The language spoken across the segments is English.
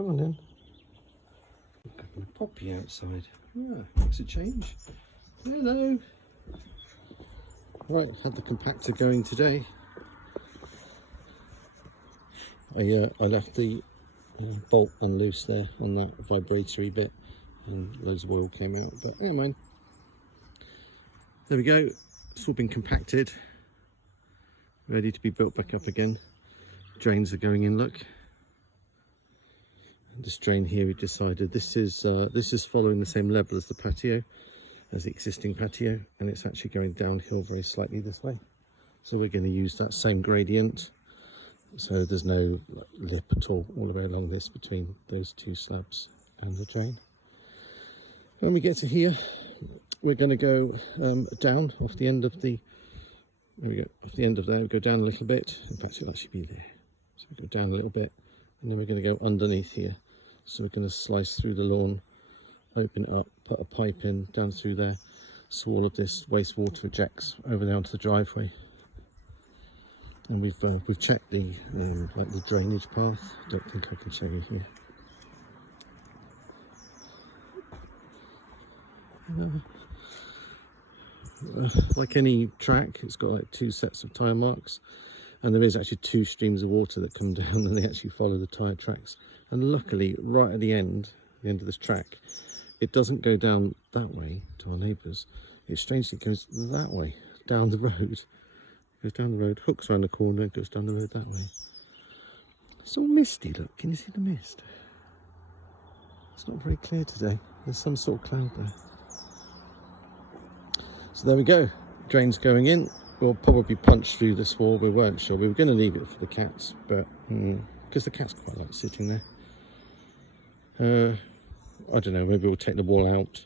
come on then. Look at my poppy outside. Yeah, makes a change. Hello. Right, had the compactor going today. I left the bolt unloose there on that vibratory bit, and loads of oil came out, but never mind. There we go. It's all been compacted, ready to be built back up again. Drains are going in, look. This drain here, we decided this is following the same level as the patio, as the existing patio, and it's actually going downhill very slightly this way. So we're going to use that same gradient, so there's no lip at all the way along this between those two slabs and the drain. When we get to here, we're going to go down off the end of the, there we go, off the end of there, we go down a little bit. In fact, it'll actually be there. So we go down a little bit, and then we're going to go underneath here. So we're going to slice through the lawn, open it up, put a pipe in down through there, so all of this wastewater ejects over there onto the driveway. And we've checked the like the drainage path. I don't think I can show you here. Like any track, it's got like 2 sets of tyre marks, and there is actually 2 streams of water that come down and they actually follow the tyre tracks. And luckily, right at the end of this track, it doesn't go down that way to our neighbours. It strangely goes that way, down the road. It goes down the road, hooks around the corner, goes down the road that way. It's all misty, look, can you see the mist? It's not very clear today. There's some sort of cloud there. So there we go, drain's going in. We'll probably punch through this wall, we weren't sure. We were going to leave it for the cats, but because the cats quite like sitting there. I don't know, maybe we'll take the wall out,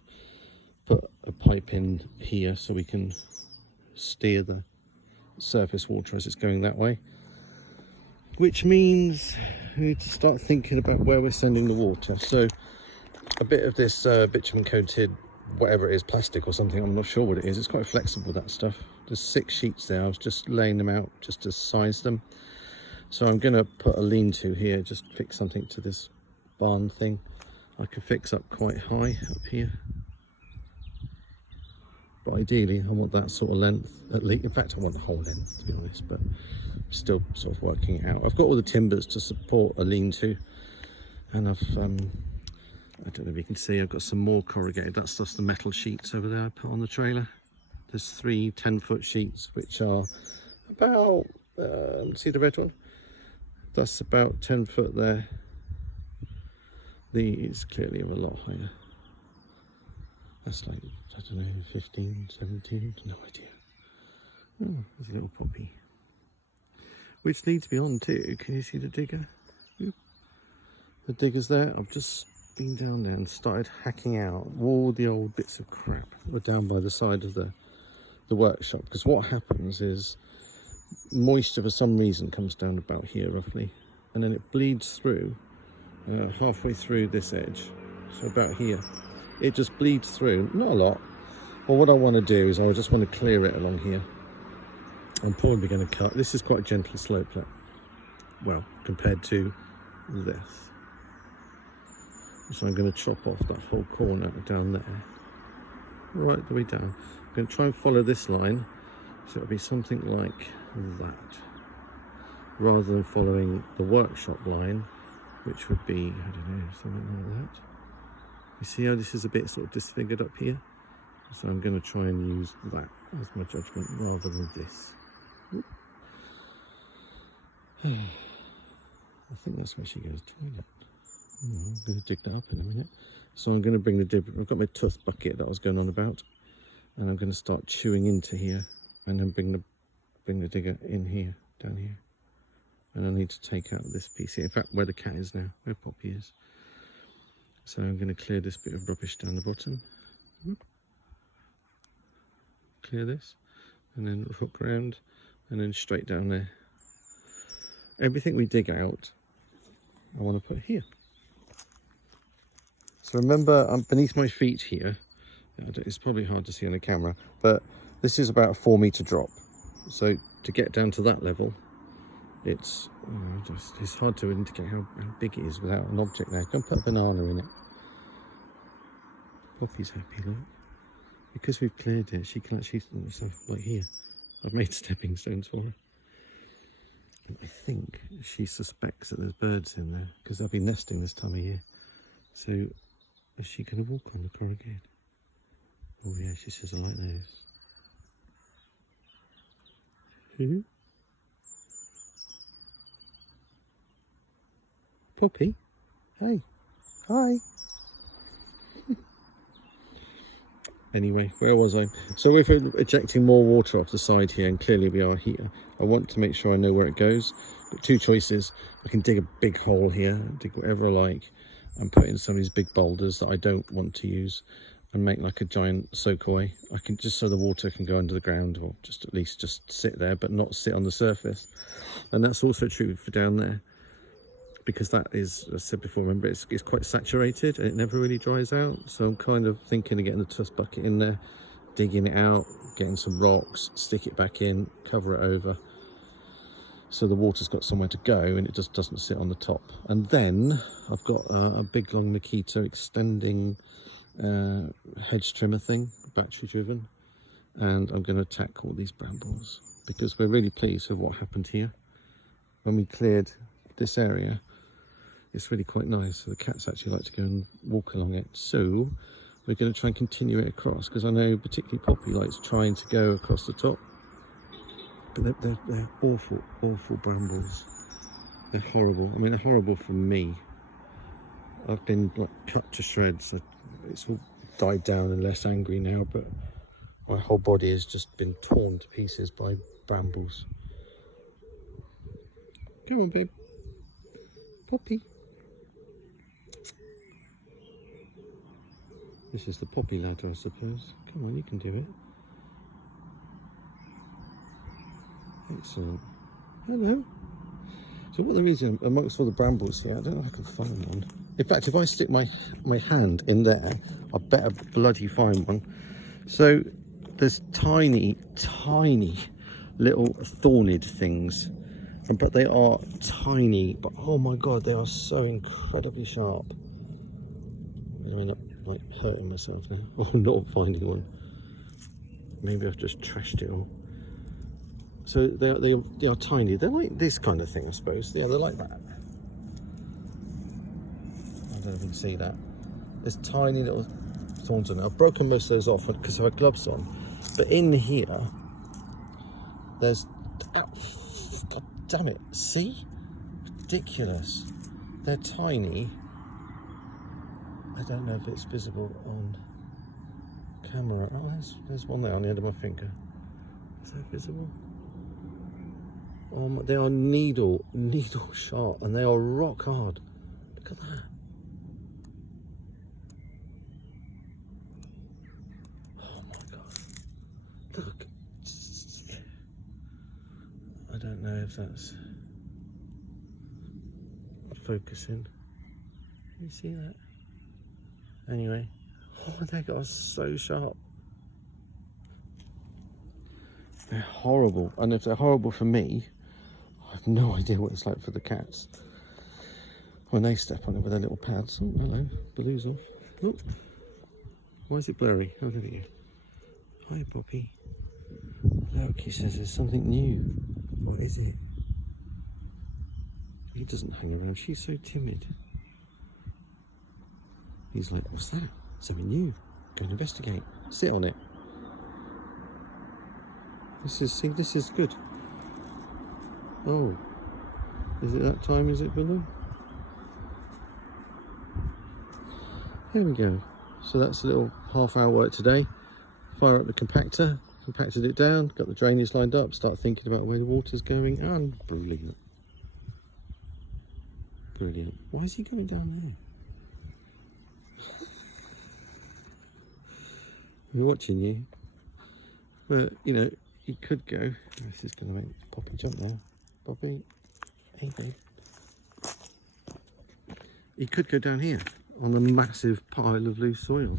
put a pipe in here so we can steer the surface water as it's going that way. Which means we need to start thinking about where we're sending the water. So a bit of this bitumen coated, whatever it is, plastic or something, I'm not sure what it is. It's quite flexible, that stuff. There's 6 sheets there. I was just laying them out just to size them. So I'm going to put a lean-to here, just fix something to this barn thing. I can fix up quite high up here. But ideally, I want that sort of length, at least. In fact, I want the whole length, to be honest, but I'm still sort of working it out. I've got all the timbers to support a lean-to, and I've, I don't know if you can see, I've got some more corrugated. That's just the metal sheets over there I put on the trailer. There's 3 10-foot sheets, which are about, see the red one? That's about 10 foot there. These clearly are a lot higher. That's like, I don't know, 15, 17, no idea. Oh, there's a little poppy. Which leads me on to, can you see the digger? The digger's there. I've just been down there and started hacking out all the old bits of crap that were down by the side of the workshop. Because what happens is moisture for some reason comes down about here roughly, and then it bleeds through halfway through this edge, so about here. It just bleeds through, not a lot. But what I want to do is I just want to clear it along here. I'm probably going to cut, this is quite a gentle slope, well, compared to this. So I'm going to chop off that whole corner down there, right the way down. I'm going to try and follow this line, so it'll be something like that, rather than following the workshop line, which would be, I don't know, something like that. You see how this is a bit sort of disfigured up here? So I'm going to try and use that as my judgment rather than this. I think that's where she goes to toilet. I'm going to dig that up in a minute. So I'm going to bring the dib. I've got my tooth bucket that I was going on about, and I'm going to start chewing into here, and then bring the digger in here, down here. And I need to take out this piece here. In fact, where the cat is now, where Poppy is. So I'm going to clear this bit of rubbish down the bottom. Clear this, and then hook around, and then straight down there. Everything we dig out, I want to put here. So remember, beneath my feet here, it's probably hard to see on the camera, but this is about a 4 metre drop. So to get down to that level, It's it's hard to indicate how big it is without an object there. Go and put a banana in it. Poppy's happy, look. Because we've cleared it, she can actually, so like here, I've made stepping stones for her. And I think she suspects that there's birds in there because they'll be nesting this time of year. So is she going to walk on the corrugate? Oh yeah, she says I like those. Who? Poppy? Hey. Hi. Anyway, where was I? So we're ejecting more water off the side here, and clearly we are here. I want to make sure I know where it goes. But two choices. I can dig a big hole here, dig whatever I like, and put in some of these big boulders that I don't want to use, and make like a giant soakaway. I can just, so the water can go under the ground, or just at least just sit there, but not sit on the surface. And that's also true for down there, because that is, as I said before, remember, it's quite saturated and it never really dries out. So I'm kind of thinking of getting the tuss bucket in there, digging it out, getting some rocks, stick it back in, cover it over, so the water's got somewhere to go and it just doesn't sit on the top. And then I've got a big long Makita extending hedge trimmer thing, battery driven, and I'm going to attack all these brambles because we're really pleased with what happened here when we cleared this area. It's really quite nice. So the cats actually like to go and walk along it. So we're going to try and continue it across, because I know particularly Poppy likes trying to go across the top. But they're awful, awful brambles. They're horrible. I mean, they're horrible for me. I've been like cut to shreds. It's all died down and less angry now, but my whole body has just been torn to pieces by brambles. Come on, babe. Poppy. This is the poppy ladder, I suppose. Come on, you can do it. Excellent. Hello. So what there is amongst all the brambles here, I don't know if I can find one. In fact, if I stick my hand in there, I better bloody find one. So there's tiny, tiny little thorned things. But they are tiny, but oh my god, they are so incredibly sharp. I'm going to end up like hurting myself now, or not finding one. Maybe I've just trashed it all. So they are tiny. They're like this kind of thing, I suppose. Yeah, they're like that. I don't know if you can see that. There's tiny little thorns on it. I've broken most of those off because I have gloves on. But in here, there's... Ow, god damn it. See? Ridiculous. They're tiny. I don't know if it's visible on camera. Oh, there's one there on the end of my finger. Is that visible? They are needle sharp, and they are rock hard. Look at that. Oh my god. Look. I don't know if that's focusing. Can you see that? Anyway. Oh, they are so sharp. They're horrible. And if they're horrible for me, I have no idea what it's like for the cats when they step on it with their little pads. Oh, hello. Baloo's off. Look. Why is it blurry? Oh, look at you. Hi, Poppy. Look, he says there's something new. What is it? He doesn't hang around. She's so timid. He's like, what's that? Something new. Go and investigate. Sit on it. This is good. Oh. Is it that time, is it, Baloo? Here we go. So that's a little half-hour work today. Fire up the compactor, compacted it down, got the drainage lined up, start thinking about where the water's going, and brilliant. Brilliant. Why is he going down there? We're watching you. But, you know, you could go. This is going to make Poppy jump now. Poppy, hey babe. You could go down here on a massive pile of loose soil.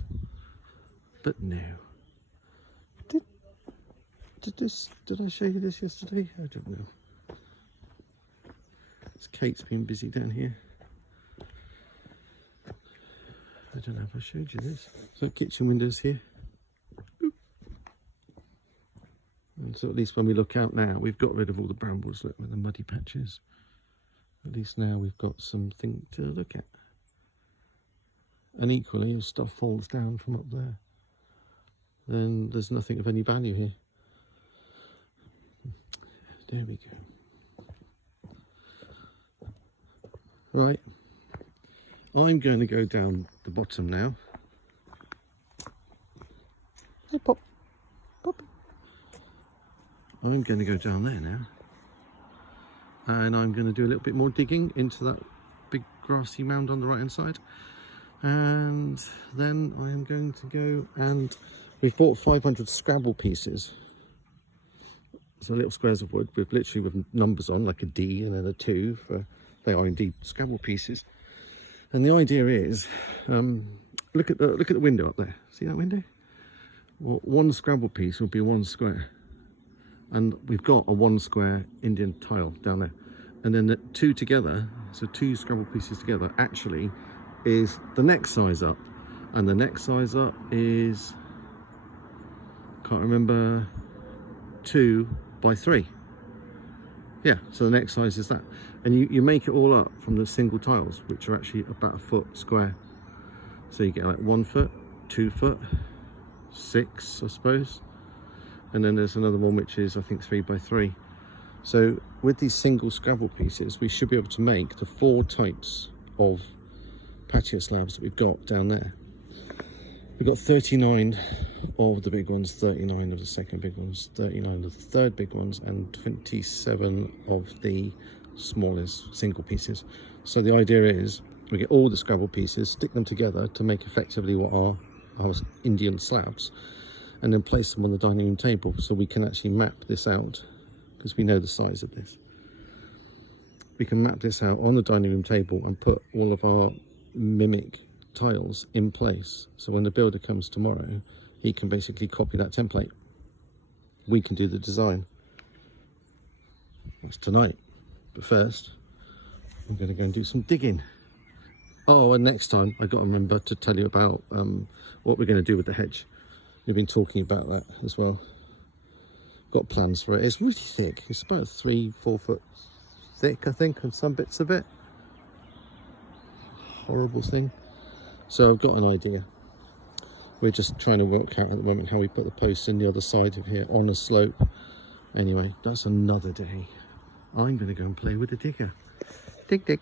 But no. Did I show you this yesterday? I don't know. Kate's been busy down here. I don't know if I showed you this. So kitchen windows here. And so at least when we look out now, we've got rid of all the brambles, look, with the muddy patches. At least now we've got something to look at. And equally, if stuff falls down from up there, then there's nothing of any value here. There we go. Right, I'm going to go down the bottom now. Hey, pop, pop. I'm going to go down there now, and I'm going to do a little bit more digging into that big grassy mound on the right hand side, and then I am going to go, and we've bought 500 Scrabble pieces, so little squares of wood with literally with numbers on, like a D and then a 2 for, they are indeed Scrabble pieces. And the idea is, look at the window up there. See that window? Well, one Scrabble piece will be 1 square, and we've got a 1 square Indian tile down there, and then the 2 together, so 2 Scrabble pieces together, actually is the next size up, and the next size up is, can't remember, 2 by 3. Yeah, so the next size is that, and you make it all up from the single tiles, which are actually about 1 foot square. So you get like 1 foot, 2 foot, 6 I suppose, and then there's another one which is I think 3 by 3. So with these single Scrabble pieces, we should be able to make the 4 types of patio slabs that we've got down there. We've got 39 of the big ones, 39 of the second big ones, 39 of the third big ones, and 27 of the smallest single pieces. So the idea is we get all the Scrabble pieces, stick them together to make effectively what are our Indian slabs, and then place them on the dining room table, so we can actually map this out, because we know the size of this. We can map this out on the dining room table and put all of our mimic tiles in place, so when the builder comes tomorrow, he can basically copy that template. We can do the design. That's tonight, but first I'm going to go and do some digging. Oh, and next time I got to remember to tell you about what we're going to do with the hedge. We've been talking about that as well. Got plans for it. It's really thick. It's about 3-4 foot thick, I think, on some bits of it. Horrible thing. So I've got an idea. We're just trying to work out at the moment how we put the posts in the other side of here on a slope. Anyway, that's another day. I'm going to go and play with the digger. Dig, dig.